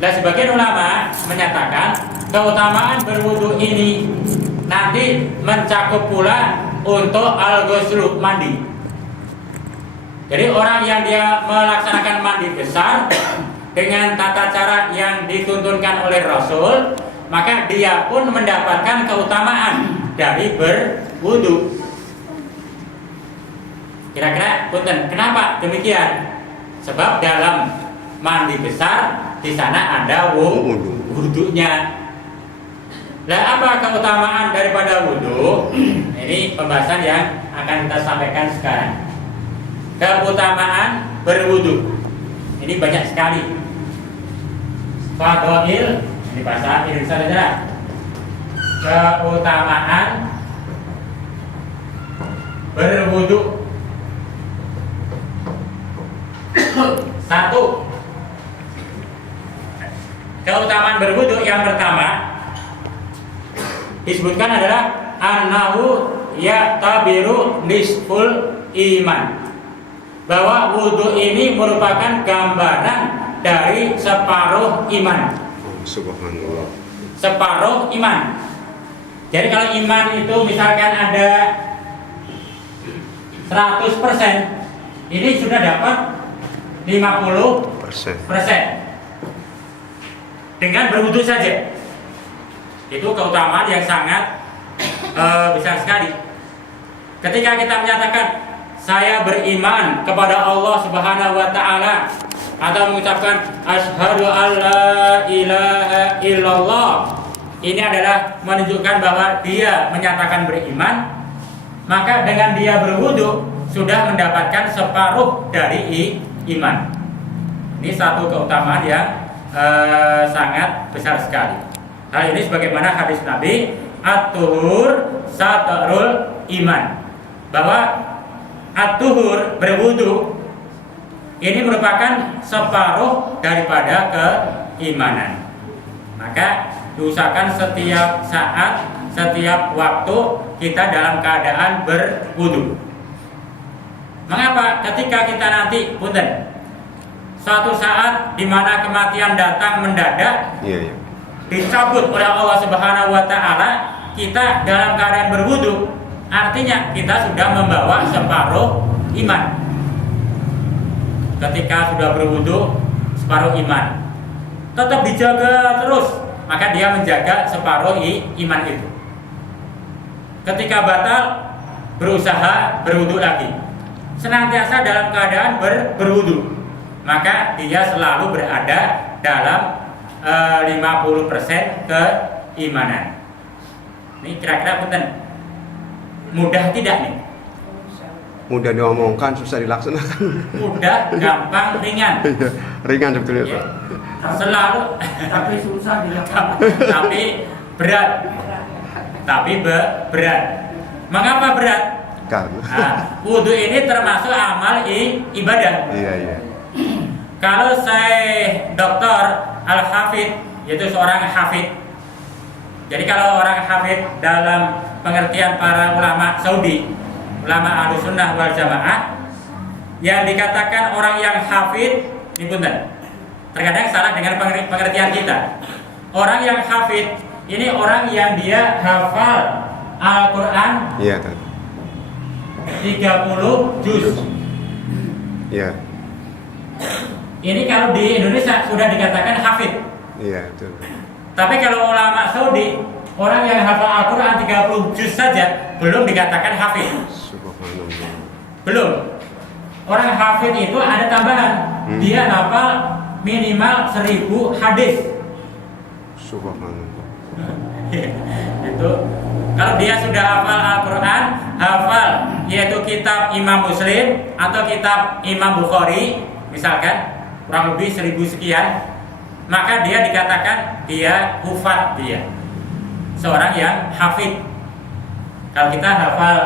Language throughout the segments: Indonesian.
Dan sebagian ulama menyatakan keutamaan berwudu ini nanti mencakup pula untuk al-ghuslu, mandi. Jadi orang yang dia melaksanakan mandi besar dengan tata cara yang dituntunkan oleh Rasul, maka dia pun mendapatkan keutamaan dari berwudu. Kira-kira punten, kenapa demikian? Sebab dalam mandi besar di sana ada wudunya. Nah, apa keutamaan daripada wudu? Ini pembahasan yang akan kita sampaikan sekarang. Keutamaan berwudu ini banyak sekali. Fadhail, ini bahasa Indonesia saja. Keutamaan berwudu. Satu, keutamaan berwudu yang pertama disebutkan adalah annahu ya'tabiru nisful iman, bahwa wudu ini merupakan gambaran dari separuh iman. Subhanallah. Separuh iman. Jadi kalau iman itu misalkan ada 100%, ini sudah dapat 50% dengan berwudu saja. Itu keutamaan yang sangat besar sekali. Ketika kita menyatakan saya beriman kepada Allah Subhanahu wa taala atau mengucapkan asyhadu alla ilaha illallah, ini adalah menunjukkan bahwa dia menyatakan beriman, maka dengan dia berwudu sudah mendapatkan separuh dari iman. Ini satu keutamaan yang sangat besar sekali. Hal ini sebagaimana hadis Nabi, at-tuhur satrul iman, bahwa at-tuhur berwudu ini merupakan separuh daripada keimanan. Maka diusahakan setiap saat, setiap waktu kita dalam keadaan berwudu. Mengapa? Ketika kita nanti punten suatu saat di mana kematian datang mendadak, dicabut oleh Allah Subhanahu wa taala, kita dalam keadaan berwudu, artinya kita sudah membawa separuh iman. Ketika sudah berwudu, separuh iman tetap dijaga terus, maka dia menjaga separuh iman itu. Ketika batal, berusaha berwudu lagi, senantiasa dalam keadaan berwudu, maka dia selalu berada dalam 50% keimanan. Ini kira-kira punten, mudah tidak nih? Mudah diomongkan, susah dilaksanakan. Mudah, gampang, ringan. Ringan sebetulnya. Ya. Selalu Tapi susah dilakukan. tapi berat. Tapi berat. Mengapa berat? Karena Wudu ini termasuk amal ibadah. iya. Kalau saya Dr. Al-Hafidh, yaitu seorang hafidh. Jadi kalau orang hafidh dalam pengertian para ulama Saudi, ulama Ahlussunnah wal Jamaah, yang dikatakan orang yang hafidh, ini punten, terkadang salah dengan pengertian kita. Orang yang hafidh ini orang yang dia hafal Al-Quran 30 juz. Iya. Ini kalau di Indonesia sudah dikatakan hafidh. Iya, betul. Tapi kalau ulama Saudi, orang yang hafal Al-Quran 30 juz saja belum dikatakan hafidh. Subhanallah. Belum. Orang hafidh itu ada tambahan. Dia hafal minimal 1000 hadis. Subhanallah. Itu kalau dia sudah hafal Al-Quran, hafal yaitu kitab Imam Muslim atau kitab Imam Bukhari, misalkan kurang lebih 1000 sekian, maka dia dikatakan dia hufat, dia seorang yang hafid. Kalau kita hafal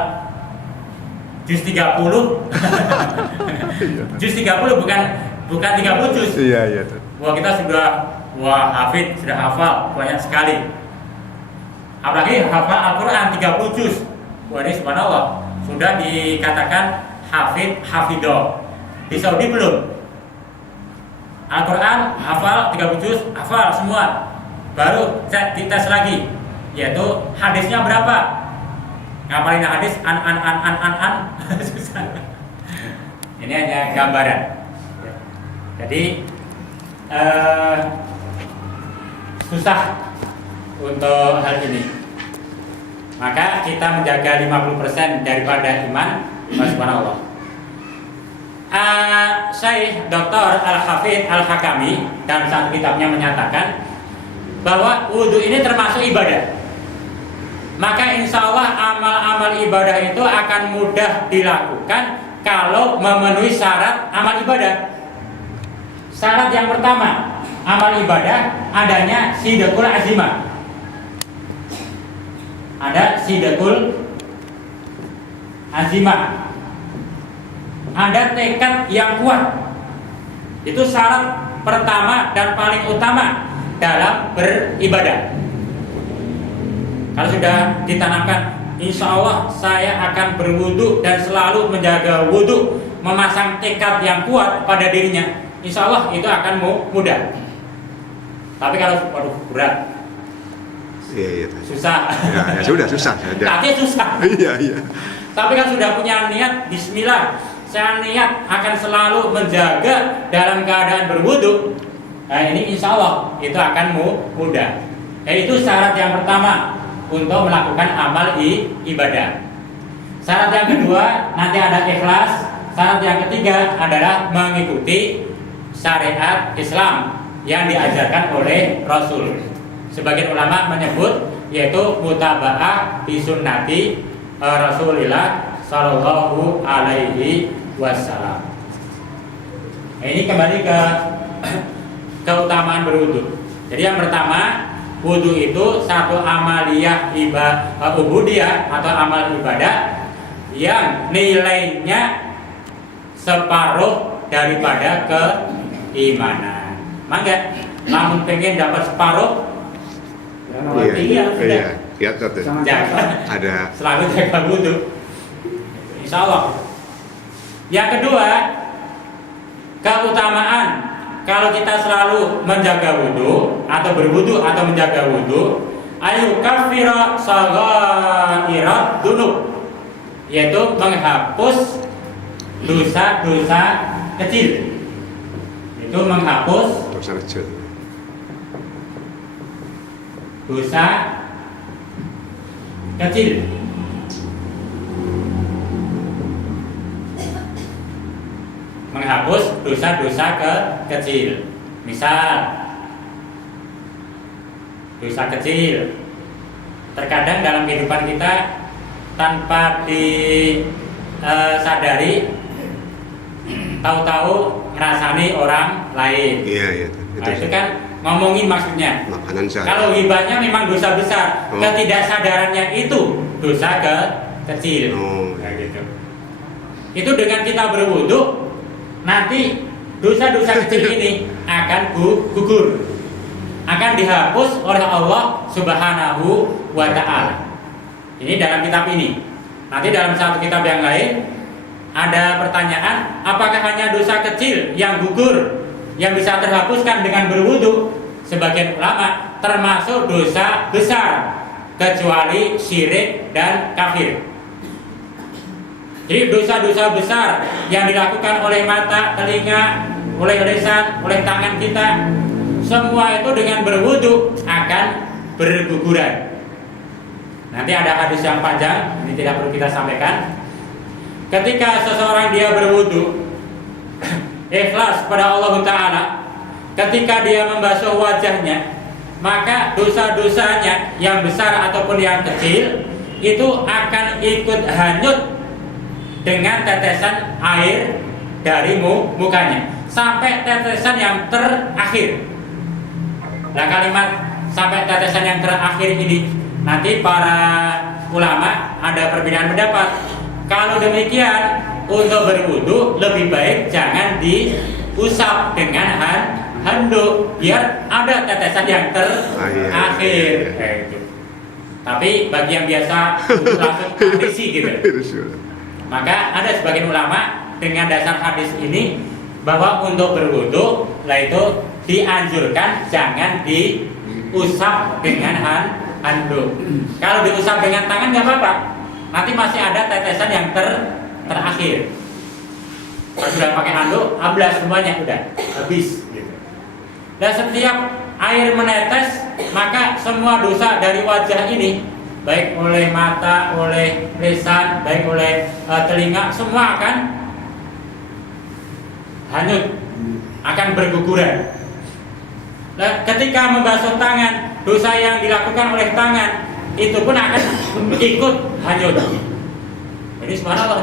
juz 30 juz 30 bukan 30 juz. Iya. Wah, kita sudah hafid, sudah hafal banyak sekali. Apalagi hafal Al-Quran 30 juz. Wah, ini subhanallah sudah dikatakan hafid, hafidoh. Di Saudi belum. Al-Quran hafal 30 juz, hafal semua. Baru dites lagi, yaitu hadisnya berapa? Ngapalin hadis an. Susah. Ini hanya gambaran. Jadi susah untuk hal ini. Maka kita menjaga 50% daripada iman, subhanallah. Syekh Dr. Al-Hafidh Al-Hakami dalam satu kitabnya menyatakan bahwa wudhu ini termasuk ibadah. Maka insya Allah amal-amal ibadah itu akan mudah dilakukan kalau memenuhi syarat amal ibadah. Syarat yang pertama amal ibadah adanya sidqul azimah. Ada sidqul azimah. Ada tekad yang kuat. Itu syarat pertama dan paling utama dalam beribadah. Kalau sudah ditanamkan, insya Allah saya akan berwudu dan selalu menjaga wudu, memasang tekad yang kuat pada dirinya, insya Allah itu akan mudah. Tapi kalau berat, Iya. susah. Ya sudah susah. Tapi susah. Iya. Tapi kan sudah punya niat, bismillah, saya niat akan selalu menjaga dalam keadaan berwudu. Nah ini insya Allah itu akan mudah. Itu syarat yang pertama untuk melakukan amal ibadah. Syarat yang kedua nanti ada ikhlas. Syarat yang ketiga adalah mengikuti syariat Islam yang diajarkan oleh Rasul. Sebagian ulama menyebut yaitu mutaba'ah bi sunnati Rasulillah sallallahu alaihi wasallam. Ini kembali ke keutamaan berwudu. Jadi yang pertama, wudu itu satu amaliyah ubudiyah atau amal ibadah yang nilainya separuh daripada keimanan. Mangga, namun pengen dapat separuh, Iya. Lihat tuh. jaga, Ada. selalu jaga wudu. Insya Allah. Yang kedua, keutamaan kalau kita selalu menjaga wudu atau berwudu atau menjaga wudu, ayu kafira sagairat dunub, yaitu menghapus dosa-dosa kecil. Itu menghapus Dosa kecil. dosa kecil. Menghapus dosa-dosa kecil. Misal dosa kecil terkadang dalam kehidupan kita tanpa disadari, tahu-tahu ngerasani orang lain. Iya. Nah, itu kan ngomongin maksudnya. Makanan saya. Kalau hibahnya memang dosa besar, Oh. ketidaksadarannya itu dosa kecil. Oh. Kayak gitu. Itu dengan kita berwudu, nanti dosa-dosa kecil ini akan gugur, akan dihapus oleh Allah Subhanahu wa Ta'ala. Ini dalam kitab ini. Nanti dalam satu kitab yang lain ada pertanyaan, apakah hanya dosa kecil yang gugur, yang bisa terhapuskan dengan berwudu? Sebagian ulama termasuk dosa besar, kecuali syirik dan kafir. Jadi dosa-dosa besar yang dilakukan oleh mata, telinga, oleh lisan, oleh tangan kita, semua itu dengan berwudu akan berguguran. Nanti ada hadis yang panjang, ini tidak perlu kita sampaikan. Ketika seseorang dia berwudu ikhlas pada Allah Ta'ala, ketika dia membasuh wajahnya, maka dosa-dosanya yang besar ataupun yang kecil itu akan ikut hanyut dengan tetesan air dari mukanya sampai tetesan yang terakhir. Nah, kalimat sampai tetesan yang terakhir ini nanti para ulama ada perbedaan pendapat. Kalau demikian, untuk berwudu lebih baik jangan diusap dengan handuk, biar ada tetesan yang terakhir. Kayak gitu. Tapi bagi yang biasa langsung kondisi gitu, maka ada sebagian ulama dengan dasar hadis ini bahwa untuk berwudu lah itu dianjurkan jangan diusap dengan handuk. Kalau diusap dengan tangan nggak apa-apa, nanti masih ada tetesan yang terakhir. Kalau sudah pakai handuk, ablas semuanya udah habis. Dan setiap air menetes, maka semua dosa dari wajah ini, baik oleh mata, oleh lisan, baik oleh telinga, semua akan hanyut, akan berguguran. Nah, ketika membasuh tangan, dosa yang dilakukan oleh tangan itu pun akan ikut hanyut. Jadi subhanallah,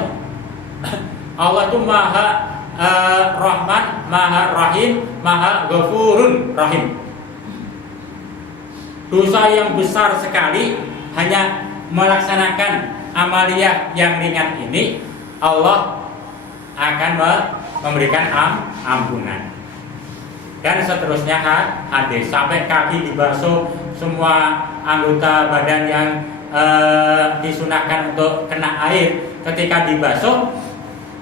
Allah itu maha Rahman, maha Rahim, maha Ghafurun Rahim. Dosa yang besar sekali hanya melaksanakan amaliyah yang ringan ini, Allah akan memberikan ampunan. Dan seterusnya hadis sampai kaki dibasuh, semua anggota badan yang disunahkan untuk kena air ketika dibasuh,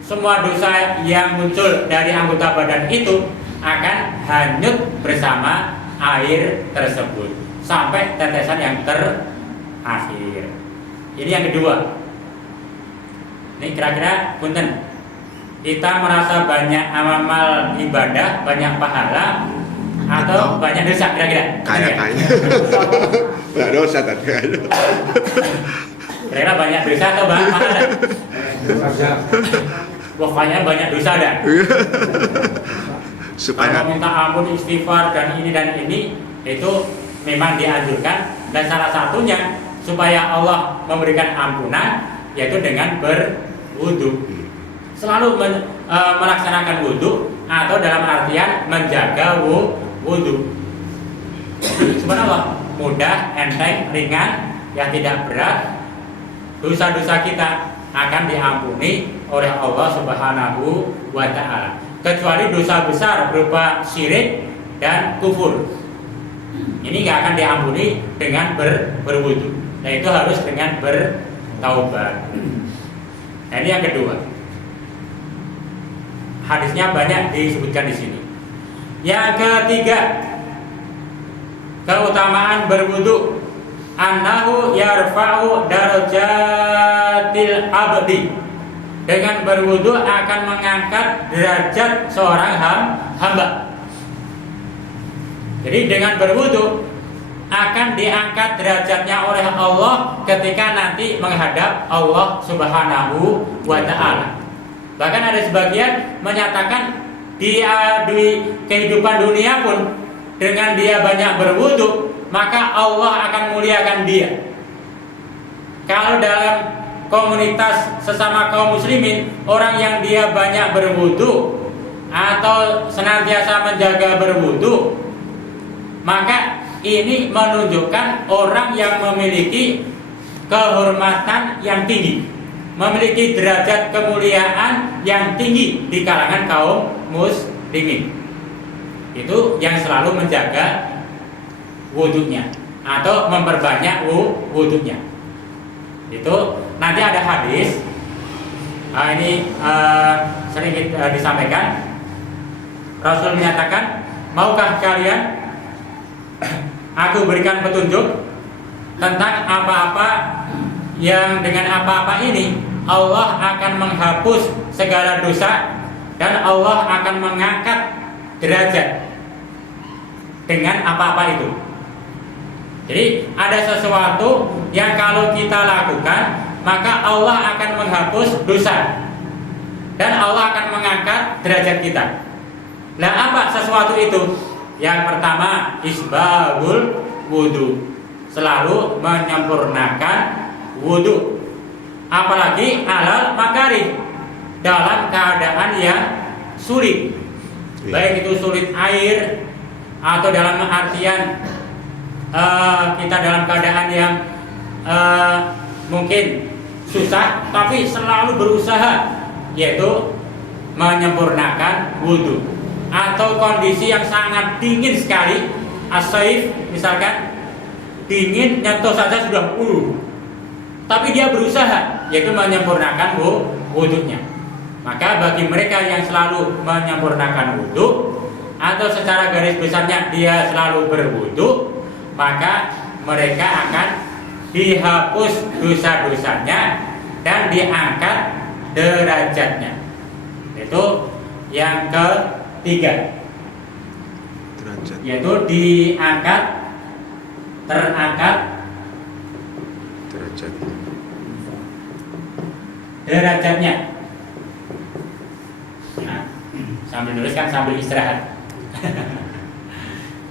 semua dosa yang muncul dari anggota badan itu akan hanyut bersama air tersebut sampai tetesan yang terakhir. Ini yang kedua. Ini kira-kira punten, kita merasa banyak amal ibadah, banyak pahala, atau banyak dosa kira-kira? Kayak banyak dosa tadi. Kira-kira banyak dosa atau banyak pahala? Pokoknya banyak dosa dah. Supaya kalau minta ampun, istighfar dan ini itu memang dianjurkan, dan salah satunya supaya Allah memberikan ampunan yaitu dengan berwudu. Selalu melaksanakan wudu atau dalam artian menjaga wudu. Subhanallah, mudah, enteng, ringan, yang tidak berat. Dosa-dosa kita akan diampuni oleh Allah Subhanahu wa Ta'ala, kecuali dosa besar berupa syirik dan kufur. Ini nggak akan diampuni dengan berwudu, yaitu harus dengan bertaubat. Nah, ini yang kedua. Hadisnya banyak disebutkan di sini. Yang ketiga, keutamaan berwudu, annahu yarfa'u darajatil abdi. Dengan berwudu akan mengangkat derajat seorang hamba. Jadi dengan berwudu akan diangkat derajatnya oleh Allah ketika nanti menghadap Allah Subhanahu wa Ta'ala. Bahkan ada sebagian menyatakan di kehidupan dunia pun dengan dia banyak berwudu, maka Allah akan muliakan dia. Kalau dalam komunitas sesama kaum muslimin, orang yang dia banyak berwudu atau senantiasa menjaga berwudu, maka ini menunjukkan orang yang memiliki kehormatan yang tinggi, memiliki derajat kemuliaan yang tinggi di kalangan kaum muslimin. Itu yang selalu menjaga wudunya atau memperbanyak wudunya. Itu nanti ada hadis, ini sering disampaikan. Rasul menyatakan, maukah kalian aku berikan petunjuk tentang apa-apa yang dengan apa-apa ini Allah akan menghapus segala dosa dan Allah akan mengangkat derajat dengan apa-apa itu. Jadi ada sesuatu yang kalau kita lakukan, maka Allah akan menghapus dosa dan Allah akan mengangkat derajat kita. Nah, apa sesuatu itu? Yang pertama, isbagul wudu, selalu menyempurnakan wudu. Apalagi alal makarih, dalam keadaan yang sulit, baik itu sulit air atau dalam artian kita dalam keadaan yang mungkin susah, tapi selalu berusaha, yaitu menyempurnakan wudu. Atau kondisi yang sangat dingin sekali, as-saif misalkan, dingin nyentuh saja sudah tapi dia berusaha, yaitu menyempurnakan wudunya. Maka bagi mereka yang selalu menyempurnakan wudhu atau secara garis besarnya dia selalu berwudhu, maka mereka akan dihapus dosa-dosanya dan diangkat derajatnya. Itu yang ketiga, Derajat. yaitu terangkat Derajat. derajatnya. Nah, sambil nulis kan sambil istirahat.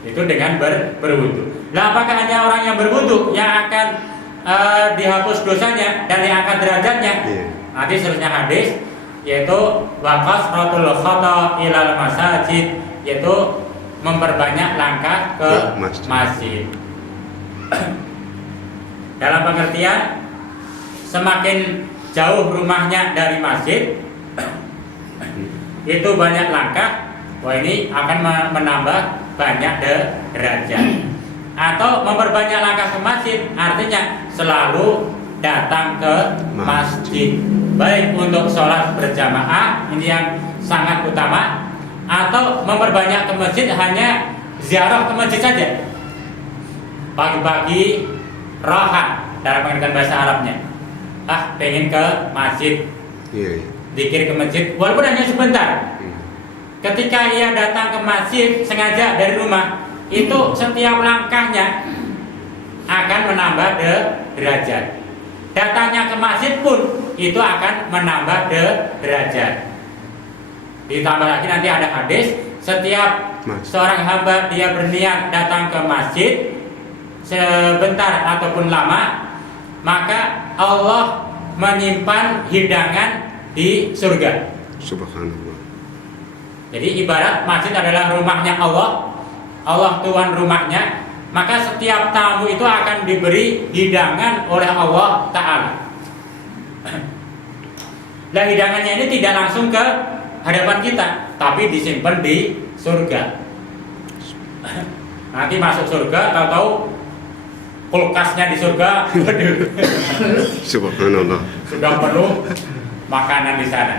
Itu dengan berwudu. Nah, apakah hanya orang yang berwudu yang akan dihapus dosanya dan diangkat derajatnya? Iya. Nanti seterusnya hadis, yaitu waqasratul khata ilal masajid, yaitu memperbanyak langkah ke masjid. Dalam pengertian semakin jauh rumahnya dari masjid, itu banyak langkah, wah ini akan menambah banyak derajat. Atau memperbanyak langkah ke masjid, artinya selalu datang ke masjid, baik untuk sholat berjamaah, ini yang sangat utama, atau memperbanyak ke masjid hanya ziarah ke masjid saja. Pagi-pagi roha dalam pengertian bahasa Arabnya, pengen ke masjid, Iya. zikir ke masjid, walaupun hanya sebentar. Ketika ia datang ke masjid sengaja dari rumah, itu setiap langkahnya akan menambah derajat. Datangnya ke masjid pun itu akan menambah derajat. Ditambah lagi nanti ada hadis, setiap seorang hamba dia berniat datang ke masjid sebentar ataupun lama, maka Allah menyimpan hidangan di surga. Subhanallah. Jadi ibarat masjid adalah rumahnya Allah, Allah tuan rumahnya, maka setiap tamu itu akan diberi hidangan oleh Allah Ta'ala. Dan hidangannya ini tidak langsung ke hadapan kita, tapi disimpan di surga. Nanti masuk surga, tahu-tahu kulkasnya di surga Subhanallah. sudah penuh makanan di sana.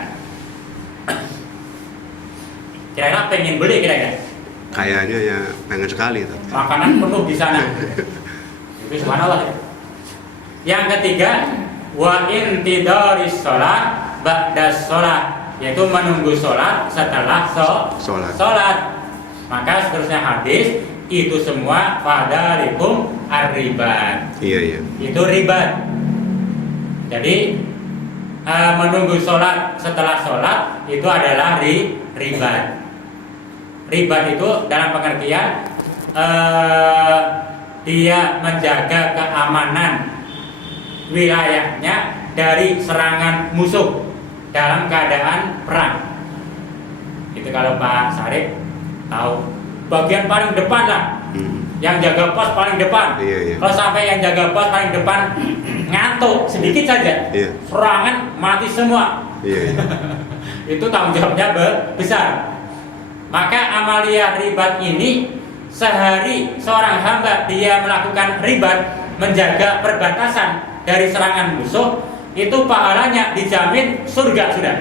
Kira-kira pengen beli kira-kira? Kayaknya ya pengen sekali tuh. Makanan penuh di sana. Itu subhanallah. Yang ketiga, wa intidaris sholat ba'da sholat, yaitu menunggu sholat setelah sholat. Maka seterusnya hadis, itu semua fadalikum ar-ribat. Iya. Itu ribat. Jadi menunggu sholat setelah sholat itu adalah ribat. Ribat itu dalam pengertian dia menjaga keamanan wilayahnya dari serangan musuh dalam keadaan perang. Itu kalau Pak Sarip tahu, bagian paling depan lah, yang jaga pos paling depan. Iya. Kalau sampai yang jaga pos paling depan ngantuk sedikit saja, serangan mati semua. Iya. Itu tanggung jawabnya besar. Maka amalia ribat ini, sehari seorang hamba dia melakukan ribat, menjaga perbatasan dari serangan musuh, itu pahalanya dijamin surga sudah.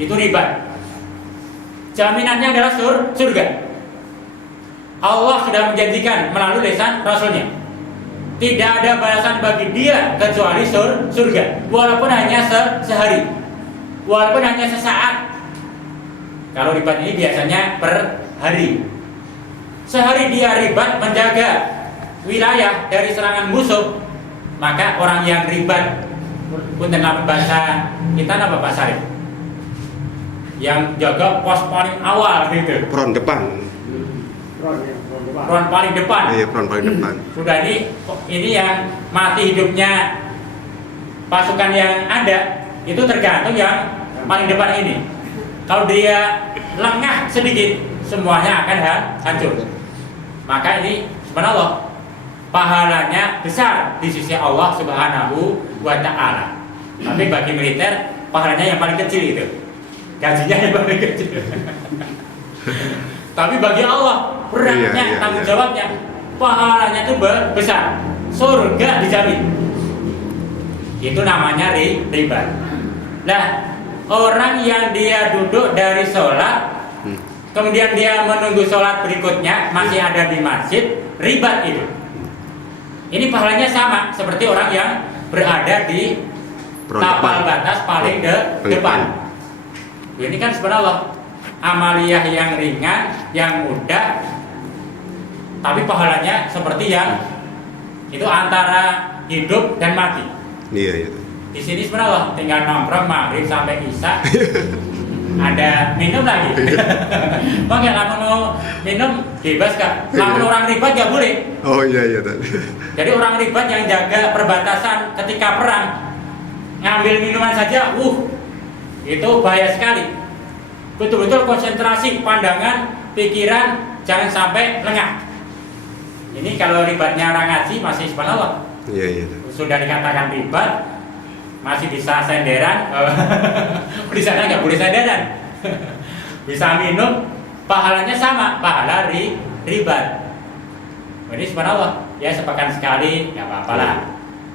Itu ribat. Jaminannya adalah surga. Allah sudah menjanjikan melalui lisan Rasulnya, tidak ada balasan bagi dia kecuali surga, walaupun hanya sehari, walaupun hanya sesaat. Kalau ribat ini biasanya per hari. Sehari dia ribat menjaga wilayah dari serangan musuh, maka orang yang ribat, pun dalam bahasa kita apa Pak Sarip? Yang jaga pos paling awal gitu. Front depan. Front paling depan. Iya, front paling depan. Sudah ini yang mati hidupnya pasukan yang ada, itu tergantung yang paling depan ini. Kalau dia lengah sedikit, semuanya akan hancur. Maka ini subhanallah, pahalanya besar di sisi Allah Subhanahu wa Ta'ala. Tapi bagi militer, pahalanya yang paling kecil itu, gajinya yang paling kecil. Tapi bagi Allah, beratnya tanggung jawabnya, pahalanya itu besar, surga dijamin. Itu namanya riba. Nah, orang yang dia duduk dari sholat, kemudian dia menunggu sholat berikutnya masih ada di masjid, ribat itu. Ini pahalanya sama seperti orang yang berada di tapal batas paling depan. Ini kan subhanallah amaliyah yang ringan, yang mudah, tapi pahalanya seperti yang itu antara hidup dan mati. Iya, iya. Di sini subhanallah tinggal nongkrong maghrib sampai isya. Ada minum lagi. Bang ya, mau minum bebas kak. Lamun orang ribat ya boleh. Oh iya iya tadi. Jadi orang ribat yang jaga perbatasan ketika perang ngambil minuman saja, itu bahaya sekali. Betul-betul konsentrasi pandangan, pikiran jangan sampai lengah. Ini kalau ribatnya orang ngaji masih subhanallah. Iya iya. Sudah dikatakan ribat, masih bisa senderan. Di sana nggak boleh senderan. Bisa minum, pahalanya sama, pahala ribat. Jadi subhanallah, ya sepekan sekali nggak apa-apa lah.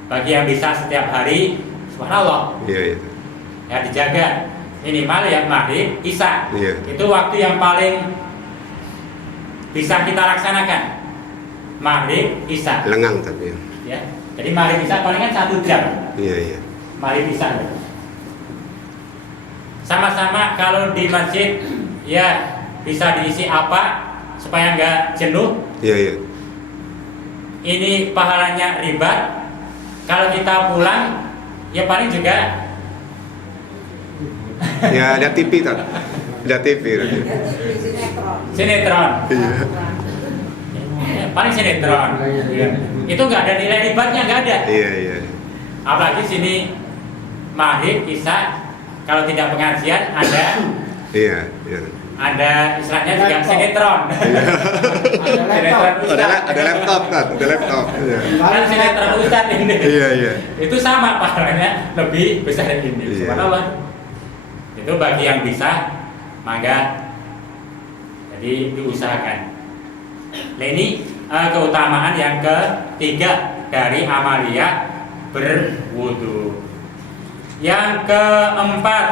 Bagi yang bisa setiap hari, subhanallah. Iya iya. Ya dijaga minimal ya maghrib, isya. Iya. Itu waktu yang paling bisa kita laksanakan. Maghrib, isya. Lengang tapi. Ya. Jadi maghrib isya paling kan 1 jam. Iya iya. Maghrib isya. Sama-sama kalau di masjid ya bisa diisi apa supaya nggak jenuh. Iya iya. Ini pahalanya ribat. Kalau kita pulang ya paling juga Ya lihat TV tak? Lihat TV. sinetron. Iya. Ya, paling sinetron. Ya. Itu nggak ada nilai ribatnya, nggak ada. Iya iya. Apalagi sini maghrib isya kalau tidak pengajian ada Iya iya. ada istilahnya juga sinetron. Sinetron ustaz. Ada laptop kan? Ada laptop. Iya. Kan sinetron ustaz ini. Iya iya. Itu sama pahalanya lebih besar dari ini. Iya. Subhanallah. Itu bagi yang bisa, maka jadi diusahakan. Nah ini keutamaan yang ketiga dari amaliyah berwudu. Yang keempat,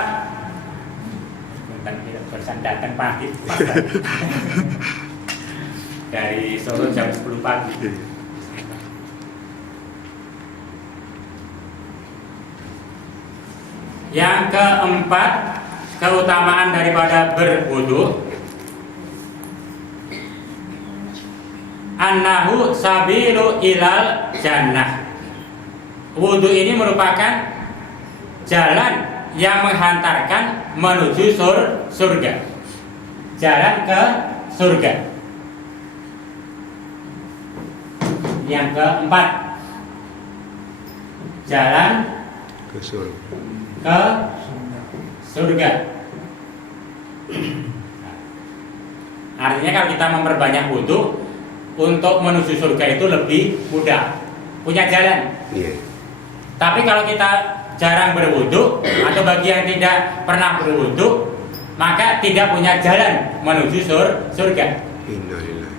bersandatan pagi dari Solo jam 10 pagi. Yang keempat, keutamaan daripada berwudu, annahu sabilu ilal jannah. Wudu ini merupakan jalan yang menghantarkan menuju surga. Jalan ke surga. Yang keempat, jalan Ke surga. ke surga. Artinya kalau kita memperbanyak wudu, untuk menuju surga itu lebih mudah, punya jalan. Iya. Tapi kalau kita jarang berwudu atau bagi yang tidak pernah berwudu, maka tidak punya jalan menuju surga. Innalillahi.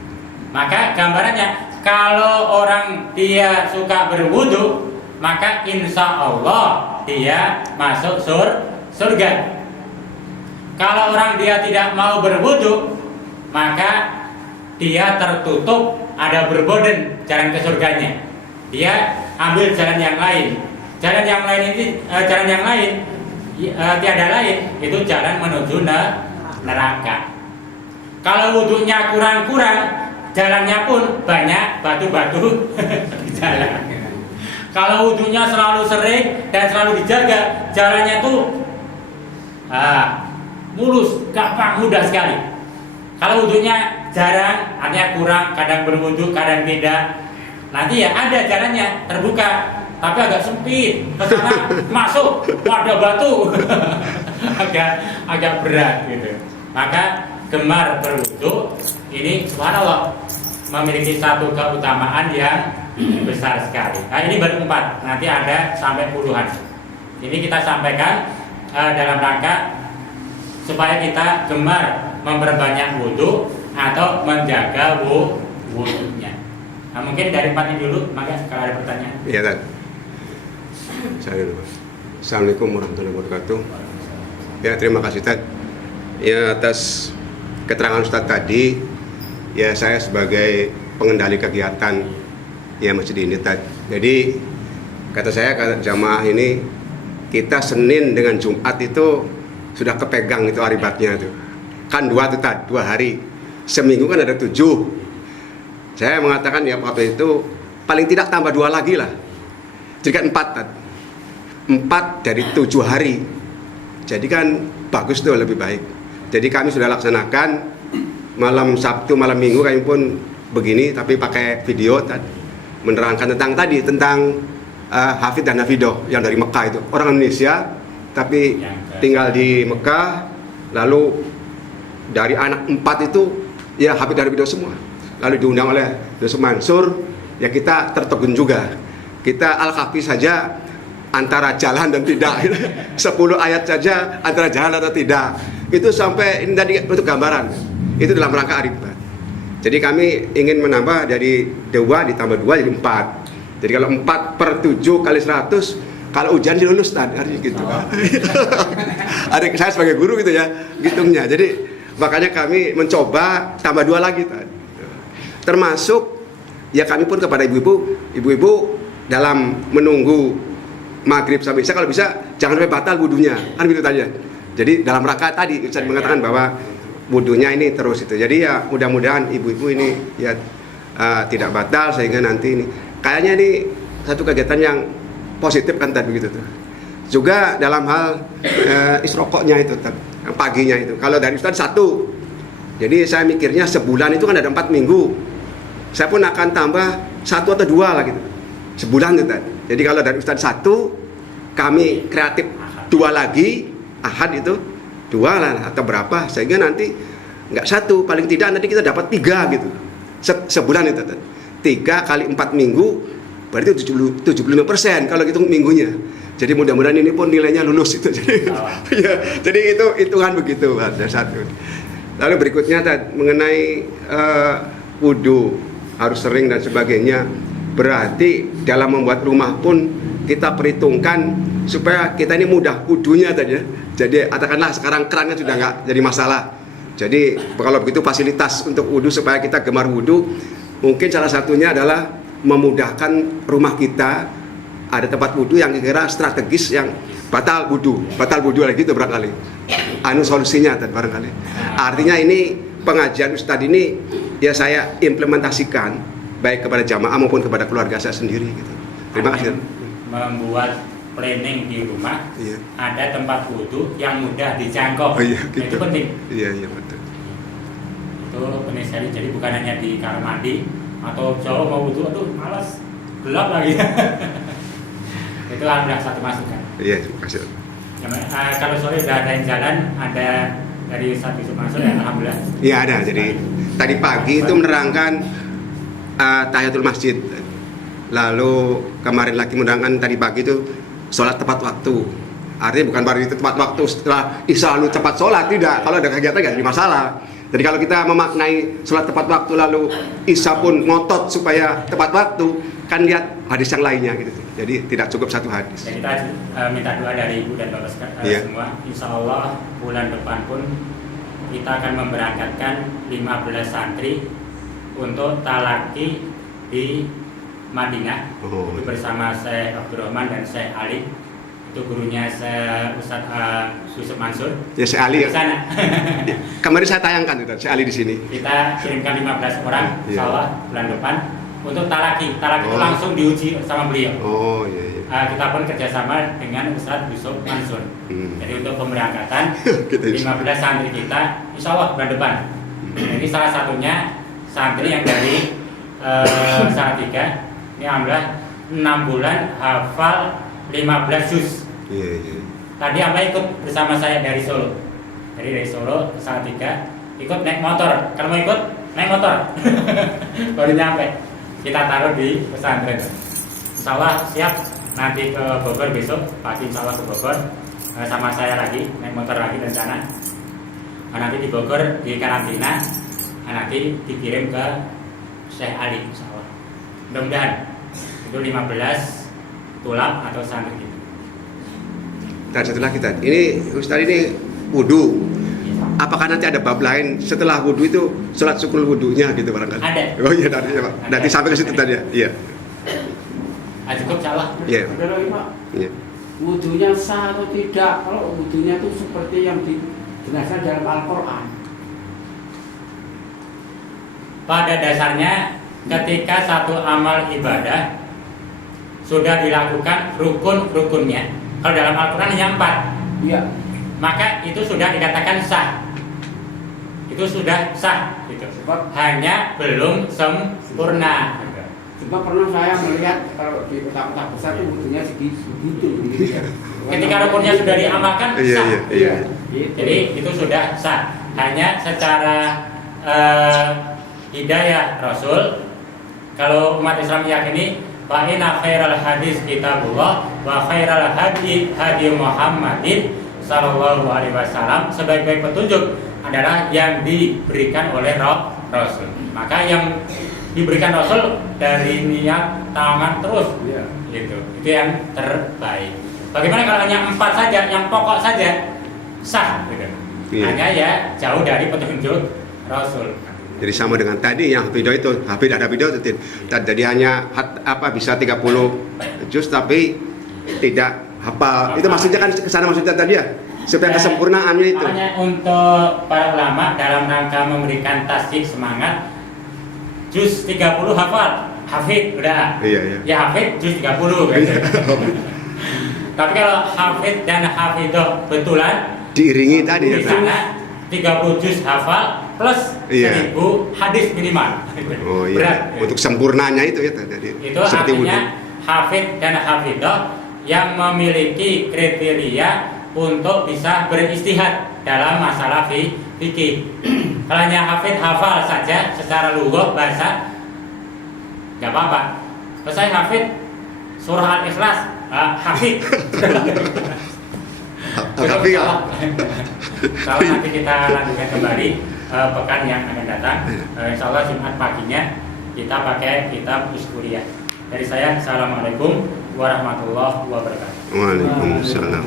Maka gambarannya, kalau orang dia suka berwudu, maka insya Allah dia masuk surga. Kalau orang dia tidak mau berwudu, maka dia tertutup, ada berboden jalan ke surganya. Dia ambil jalan yang lain. Jalan yang lain ini, tiada lain, itu jalan menuju neraka. Kalau wudunya kurang-kurang, jalannya pun banyak batu-batu di jalan. Kalau wudunya selalu sering dan selalu dijaga, jalannya tuh mulus, gampang, mudah sekali. Kalau wudunya jarang, artinya kurang, kadang berwudu, kadang tidak. Nanti ya ada jalannya terbuka, tapi agak sempit. Kesana masuk, ada batu, agak berat gitu. Maka gemar berwudu ini subhanallah memiliki satu keutamaan yang besar sekali. Nah ini baru 4, nanti ada sampai puluhan. Ini kita sampaikan dalam rangka supaya kita gemar memperbanyak wudu atau menjaga wudunya. Nah, mungkin dari 4 ini dulu, maka kalau ada pertanyaan. Iya kan. Saya dulu. Assalamualaikum warahmatullahi wabarakatuh. Ya, terima kasih Tad. Ya, atas keterangan Ustadz tadi, ya saya sebagai pengendali kegiatan ya masjid ini Tad. Jadi kata jamaah ini, kita Senin dengan Jumat itu sudah kepegang itu aribatnya tuh. Kan 2 tuh Tad, 2 hari. Seminggu kan ada 7. Saya mengatakan ya waktu itu paling tidak tambah 2 lagi lah. Jadi kan 4 Tad. 4 dari 7 hari. Jadi kan bagus tuh, lebih baik. Jadi kami sudah laksanakan malam Sabtu, malam Minggu kami pun begini, tapi pakai video menerangkan tentang Hafid dan Hafidoh yang dari Mekah itu, orang Indonesia tapi tinggal di Mekah, lalu dari anak 4 itu ya Hafid dan Hafidoh semua, lalu diundang oleh Yusuf Mansur, ya kita tertegun juga, kita Al-Kahfi saja antara jalan dan tidak 10 ayat saja antara jalan atau tidak, itu sampai ini tadi untuk gambaran, itu dalam rangka aribat. Jadi kami ingin menambah dari 2 ditambah 2 jadi 4. Jadi kalau 4 per 7 kali 100, kalau ujian sih lulus tadi, artinya gitu. Adik saya sebagai guru gitu ya, hitungnya. Jadi makanya kami mencoba tambah 2 lagi tadi. Termasuk ya kami pun kepada ibu-ibu dalam menunggu maghrib sampai isya, kalau bisa jangan sampai batal wudunya, kan gitu tadi ya. Jadi dalam rangka tadi saya mengatakan bahwa wudunya ini terus itu. Jadi ya mudah-mudahan ibu-ibu ini ya tidak batal, sehingga nanti ini kayaknya ini satu kegiatan yang positif kan tadi begitu tuh. Juga dalam hal isrokoknya itu paginya itu. Kalau dari Ustadz 1, jadi saya mikirnya sebulan itu kan ada 4 minggu. Saya pun akan tambah 1 atau 2 lah gitu. Sebulan itu tadi. Jadi kalau dari Ustadz 1, kami kreatif 2 lagi, Ahad itu 2 lah atau berapa, sehingga nanti nggak 1, paling tidak nanti kita dapat 3 gitu. Sebulan itu tadi. 3 kali 4 minggu berarti 75% kalau hitung minggunya. Jadi mudah-mudahan ini pun nilainya lulus itu. Jadi, ya, jadi itu hitungan begitu ada 1. Lalu berikutnya mengenai wudu harus sering dan sebagainya. Berarti dalam membuat rumah pun kita perhitungkan supaya kita ini mudah wudunya tadi ya. Jadi katakanlah sekarang kerannya sudah nggak jadi masalah. Jadi kalau begitu fasilitas untuk wudu supaya kita gemar wudu, mungkin salah satunya adalah memudahkan rumah kita ada tempat wudu yang kira strategis yang batal wudu lagi itu barangkali. Solusinya barangkali. Artinya ini pengajian Ustadz ini ya saya implementasikan baik kepada jamaah maupun kepada keluarga saya sendiri gitu. Terima kasih. Membuat planning di rumah, iya, ada tempat wudhu yang mudah dijangkau. Oh, iya, gitu. Itu penting. Iya betul. Itu penting sekali. Jadi bukan hanya di kamar mandi atau cowok mau wudhu, aduh malas, gelap lagi. Itu alhamdulillah satu masukan. Iya, terima kasih. Kalau sore udah ada yang jalan, ada dari Ustadz Yusuf Mansur ya, alhamdulillah. Iya ada. Jadi tadi pagi itu menerangkan tahiyatul masjid. Lalu kemarin lagi menerangkan tadi pagi itu sholat tepat waktu. Artinya bukan berarti tepat waktu setelah isya lalu tepat sholat, tidak. Kalau ada kegiatan nggak jadi masalah. Jadi kalau kita memaknai sholat tepat waktu lalu isya pun ngotot supaya tepat waktu, kan lihat hadis yang lainnya gitu. Jadi tidak cukup 1 hadis. Jadi kita minta doa dari Ibu dan Bapak semua. Insya Allah bulan depan pun kita akan memberangkatkan 15 santri untuk talaki di Madinah. Itu bersama Syekh Abdurrahman dan Syekh Ali. Itu gurunya Ustadz Yusuf Mansur. Ya Syekh Ali ya. Sana. Kemarin saya tayangkan itu Syekh Ali di sini. Kita kirimkan 15 orang, insya Allah bulan depan untuk talaki. Talaki itu langsung diuji sama beliau. Oh iya. Kita pun kerjasama dengan Ustadz Yusuf Mansur. Jadi untuk pemberangkatan 15 santri kita, insya Allah bulan depan. Ini salah satunya santri yang dari Salatiga. Ini alhamdulillah 6 bulan hafal 15 juz. Iya. Tadi ikut bersama saya dari Solo. Dari Solo ke Salatiga, ikut naik motor. Kalau mau ikut naik motor. Baru nyampe. Kita taruh di pesantren. Insyaallah siap nanti ke Bogor besok. Pagi insyaallah ke Bogor. Sama saya lagi naik motor lagi rencana. Nanti di Bogor di karantina. Nanti dikirim ke Syekh Ali insyaallah. Mudah-mudahan itu 15 tulab atau santri gitu. Dan setelah kita ini Ustaz ini wudhu. Apakah nanti ada bab lain setelah wudhu itu sholat syukur wudhunya gitu barangkali? Ada. Oh iya tadi ya Pak. Nanti sampai ke situ tadi ya. Iya. Cukup salah. Iya. Ada lagi Pak, Iya. wudhunya sah atau tidak? Kalau wudhunya itu seperti yang dijelaskan dalam Al-Quran. Pada dasarnya ketika satu amal ibadah sudah dilakukan rukun-rukunnya, kalau dalam Al-Quran hanya 4, Iya. maka itu sudah dikatakan sah. Itu sudah sah gitu. Hanya belum sempurna. Sebab pernah saya melihat kalau di kota-kota besar itu wudhunya segitu. Ketika rukunnya sudah diamalkan Iya, sah. iya, iya. Gitu. Jadi itu sudah sah. Hanya secara hidayah Rasul, kalau umat Islam yakini wa inna khairal hadis kitabullah wa khairal hadi Muhammadin sallallahu alaihi wasallam, sebaik-baik petunjuk adalah yang diberikan oleh Rasul. Maka yang diberikan Rasul dari niat tangan terus, Iya. gitu. Itu yang terbaik. Bagaimana kalau hanya 4 saja, yang pokok saja sah, gitu. Iya. Hanya ya jauh dari petunjuk Rasul. Jadi sama dengan tadi yang video itu, ada video itu tadi hanya bisa 30 juz tapi tidak hafal. Itu maksudnya kan kesana maksudnya tadi ya, supaya kesempurnaannya itu. Makanya untuk para ulama dalam rangka memberikan tasdik semangat, juz 30 hafal, hafid udah. Iya. Ya hafid juz 30 gitu. Tapi kalau hafid dan hafidoh betulan Diiringi tadi ya. di sana 30 juz hafal plus Iya. 1000 hadis minimal. Oh Berat. iya. Untuk sempurnanya itu ya tadi. Itu artinya hafid dan hafidah yang memiliki kriteria untuk bisa beristihad dalam masalah fikih. Kalau hanya hafid hafal saja secara lughah bahasa nggak apa-apa. Kalau saya hafid surah Al-Ikhlas, hafid. Tapi Salah. Salah, nanti kita lanjutkan kembali pekan yang akan datang. Insya Allah Jumat paginya kita pakai kitab Uskuriyah. Dari saya, Assalamualaikum warahmatullahi wabarakatuh. Waalaikumsalam.